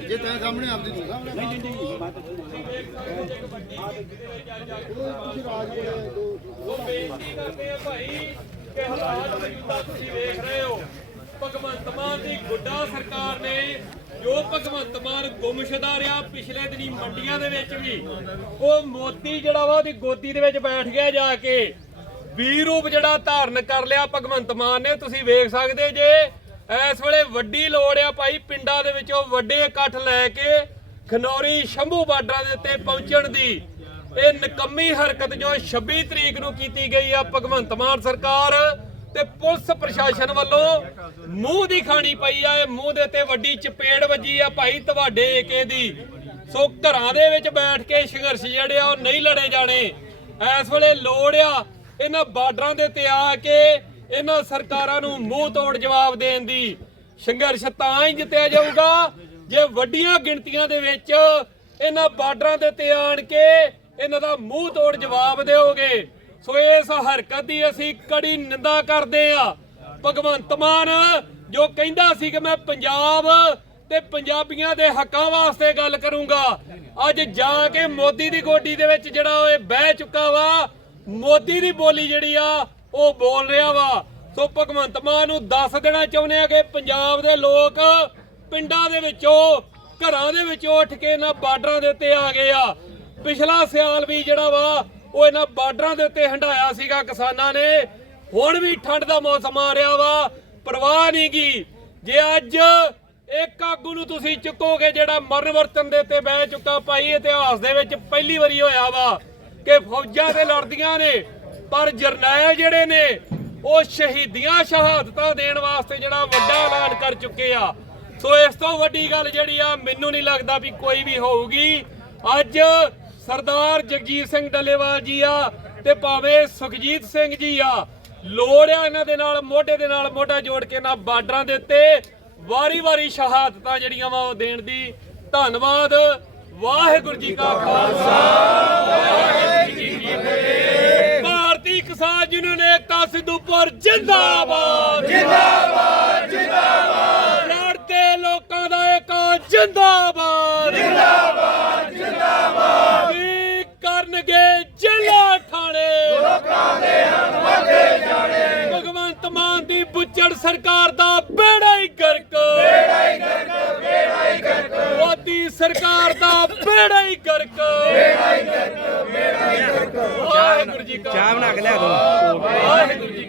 ਜੇ ਤੈਂ ਸਾਹਮਣੇ ਆਪਦੀ ਸਾਹਮਣੇ ਨਹੀਂ ਨਹੀਂ ਤੁਸੀਂ ਰਾਜ ਕੋਲੇ ਦੋ ਉਹ ਬੇਨਤੀ ਕਰਦੇ ਆ ਭਾਈ ਕਿ ਹਾਲਾਤ ਮੌਜੂਦਾ ਤੁਸੀਂ ਵੇਖ ਰਹੇ ਹੋ ਭਗਵੰਤ ਮਾਨ ਦੀ ਗੁੱਡਾ ਸਰਕਾਰ ਨੇ ਜੋ ਭਗਵੰਤ ਮਾਨ ਗੁੰਮਸ਼ੁਦਾ ਰਿਹਾ ਪਿਛਲੇ ਦਿਨੀ ਮੰਡੀਆਂ ਦੇ ਵਿੱਚ ਵੀ ਉਹ ਮੋਦੀ ਜਿਹੜਾ ਵਾ ਉਹਦੀ ਗੋਦੀ ਦੇ ਵਿੱਚ ਬੈਠ ਗਿਆ ਜਾ ਕੇ ਵੀਰ ਰੂਪ ਜਿਹੜਾ ਧਾਰਨ ਕਰ ਲਿਆ ਭਗਵੰਤ ਮਾਨ ਨੇ ਤੁਸੀਂ ਵੇਖ ਸਕਦੇ ਜੇ ਇਸ ਵੇਲੇ ਵੱਡੀ ਲੋੜ ਆ ਭਾਈ, ਪਿੰਡਾਂ ਦੇ ਵਿੱਚੋਂ ਵੱਡੇ ਇਕੱਠ ਲੈ ਕੇ ਖਨੌਰੀ ਸ਼ੰਭੂ ਬਾਰਡਰਾਂ ਦੇ ਉੱਤੇ ਪਹੁੰਚਣ ਦੀ। ਇਹ ਨਕੰਮੀ ਹਰਕਤ ਜੋ 26 ਤਰੀਕ ਨੂੰ ਕੀਤੀ ਗਈ ਆ ਭਗਵੰਤ ਮਾਨ ਸਰਕਾਰ ਤੇ ਪੁਲਿਸ ਪ੍ਰਸ਼ਾਸਨ ਵੱਲੋਂ ਮੂੰਹ ਦੀ ਖਾਣੀ ਪਈ ਆ। ਇਹ ਮੂੰਹ ਦੇ ਉੱਤੇ ਵੱਡੀ ਚਪੇੜ ਵੱਜੀ ਆ ਭਾਈ ਤੁਹਾਡੇ ਏਕੇ ਦੀ। ਸੋ ਘਰਾਂ ਦੇ ਵਿੱਚ ਬੈਠ ਕੇ ਸੰਘਰਸ਼ ਜਿਹੜੇ ਆ ਉਹ ਨਹੀਂ ਲੜੇ ਜਾਣੇ। ਇਸ ਵੇਲੇ ਲੋੜ ਆ ਇਹਨਾਂ ਬਾਰਡਰਾਂ ਦੇ ਉੱਤੇ ਆ ਕੇ ਇਹਨਾਂ ਸਰਕਾਰਾਂ ਨੂੰ ਮੂੰਹ ਤੋੜ ਜਵਾਬ ਦੇਣ ਦੀ ਸੰਘਰਸ਼ ਤਾਂ ਹੀ ਜਿੱਤਿਆ ਜਾਊਗਾ। ਜੇ ਵੱਡੀਆਂ ਗਿਣਤੀਆਂ ਦੇ ਵਿੱਚ ਇਹਨਾਂ ਬਾਰਡਰਾਂ ਦੇ ਉੱਤੇ ਆਣ ਕੇ ਇਹਨਾਂ ਦਾ ਮੂੰਹ ਤੋੜ ਜਵਾਬ ਦਿਓਗੇ, ਸੋ ਇਸ ਹਰਕਤ ਦੀ ਅਸੀਂ ਕੜੀ ਨਿੰਦਾ ਕਰਦੇ ਆ। ਭਗਵੰਤ ਮਾਨ ਜੋ ਕਹਿੰਦਾ ਸੀ ਕਿ ਮੈਂ ਪੰਜਾਬ ਤੇ ਪੰਜਾਬੀਆਂ ਦੇ ਹੱਕਾਂ ਵਾਸਤੇ ਗੱਲ ਕਰੂੰਗਾ, ਅੱਜ ਜਾ ਕੇ ਮੋਦੀ ਦੀ ਗੋਡੀ ਦੇ ਵਿੱਚ ਜਿਹੜਾ ਉਹ ਇਹ ਬਹਿ ਚੁੱਕਾ ਵਾ, ਮੋਦੀ ਦੀ ਬੋਲੀ ਜਿਹੜੀ ਆ ਉਹ ਬੋਲ ਰਿਹਾ ਵਾ। ਸੋ ਭਗਵੰਤ ਮਾਨ ਨੂੰ ਦੱਸ ਦੇਣਾ ਚਾਹੁੰਦੇ ਆ ਕਿ ਪੰਜਾਬ ਦੇ ਲੋਕ ਪਿੰਡਾਂ ਦੇ ਵਿੱਚੋਂ, ਘਰਾਂ ਦੇ ਵਿੱਚੋਂ ਉੱਠ ਕੇ ਇਹਨਾਂ ਬਾਰਡਰਾਂ ਦੇ ਉੱਤੇ ਆ ਗਏ ਆ। ਪਿਛਲਾ ਸਿਆਲ ਵੀ ਜਿਹੜਾ ਵਾ, ਉਹ ਇਹਨਾਂ ਬਾਰਡਰਾਂ ਦੇ ਉੱਤੇ ਹੰਡਾਇਆ ਸੀਗਾ ਕਿਸਾਨਾਂ ਨੇ। ਹੁਣ ਵੀ ਠੰਡ ਦਾ ਮੌਸਮ ਆ ਰਿਹਾ ਵਾ। ਪਰਵਾਹ ਨਹੀਂ ਕੀ ਜੇ ਅੱਜ ਇੱਕ ਆਗੂ ਨੂੰ ਤੁਸੀਂ ਚੁੱਕੋਗੇ ਜਿਹੜਾ ਮਰਨ ਵਰਤਨ ਦੇ ਉੱਤੇ ਬਹਿ ਚੁੱਕਾ, ਭਾਈ ਇਤਿਹਾਸ ਦੇ ਵਿੱਚ ਪਹਿਲੀ ਵਾਰੀ ਹੋਇਆ ਵਾ ਕਿ ਫੌਜਾਂ ਤੇ ਲੜਦੀਆਂ ਨੇ। ਪਰ ਜਰਨੈਲ ਜਿਹੜੇ ਨੇ, ਉਹ ਸ਼ਹੀਦੀਆਂ ਸ਼ਹਾਦਤਾਂ ਦੇਣ ਵਾਸਤੇ ਜਿਹੜਾ ਵੱਡਾ ਐਲਾਨ ਕਰ ਚੁੱਕੇ ਆ। ਸੋ ਇਸ ਤੋਂ ਵੱਡੀ ਗੱਲ ਜਿਹੜੀ ਆ, ਮੈਨੂੰ ਨਹੀਂ ਲੱਗਦਾ ਵੀ ਕੋਈ ਵੀ ਹੋਊਗੀ। ਅੱਜ ਸਰਦਾਰ ਜਗਜੀਤ ਸਿੰਘ ਡੱਲੇਵਾਲ ਜੀ ਆ ਤੇ ਭਾਵੇਂ ਸੁਖਜੀਤ ਸਿੰਘ ਜੀ ਆ, ਲੋੜ ਆ ਇਹਨਾਂ ਦੇ ਨਾਲ, ਮੋਢੇ ਦੇ ਨਾਲ ਮੋਢਾ ਜੋੜ ਕੇ ਨਾ ਬਾਰਡਰਾਂ ਦੇ ਉੱਤੇ ਵਾਰੀ-ਵਾਰੀ ਸ਼ਹਾਦਤਾਂ ਜਿਹੜੀਆਂ ਵਾ ਉਹ ਦੇਣ ਦੀ ਧੰਨਵਾਦ। ਵਾਹਿਗੁਰੂ ਜੀ ਕਾ ਖਾਲਸਾ। ਵਾਹਿਗੁਰੂ ਕਿਸਾਨ ਯੂਨੀਅਨ ਏਕਤਾ ਸਿੱਧੂਪੁਰ ਜਿੰਦਾਬਾਦ। ਜਿੰਦਾਬਾਦ ਜਿੰਦਾਬਾਦ। ਲੜਦੇ ਲੋਕਾਂ ਦਾ ਏਕਾ ਜਿੰਦਾਬਾਦ। ਜਿੰਦਾਬਾਦ ਜਿੰਦਾਬਾਦ। ਕੀ ਕਰਨਗੇ ਜ਼ਿਲ੍ਹਾ ਥਾਣੇ। ਲੋਕਾਂ ਦੇ ਹੱਥ ਵੱਡੇ ਜਾਣੇ। ਭਗਵੰਤ ਮਾਨ ਦੀ ਬੁੱਚੜ ਸਰਕਾਰ ਦਾ ਬੇੜਾ ਹੀ ਗਰਕ। ਬੇੜਾ ਹੀ ਗਰਕ ਬੇੜਾ ਹੀ ਗਰਕ। ਮੋਦੀ ਸਰਕਾਰ ਦਾ ਬੇੜਾ ਹੀ ਗਰਕ। ਬੇੜਾ ਹੀ ਗਰਕ ਬੇੜਾ ਹੀ ਗਰਕ। ਵਾਹਿਗੁਰੂ ਜੀ ਕਾ ਚਾਹ ਬਣਾ ਕੇ ਲਿਆ ਦੋ Grazie.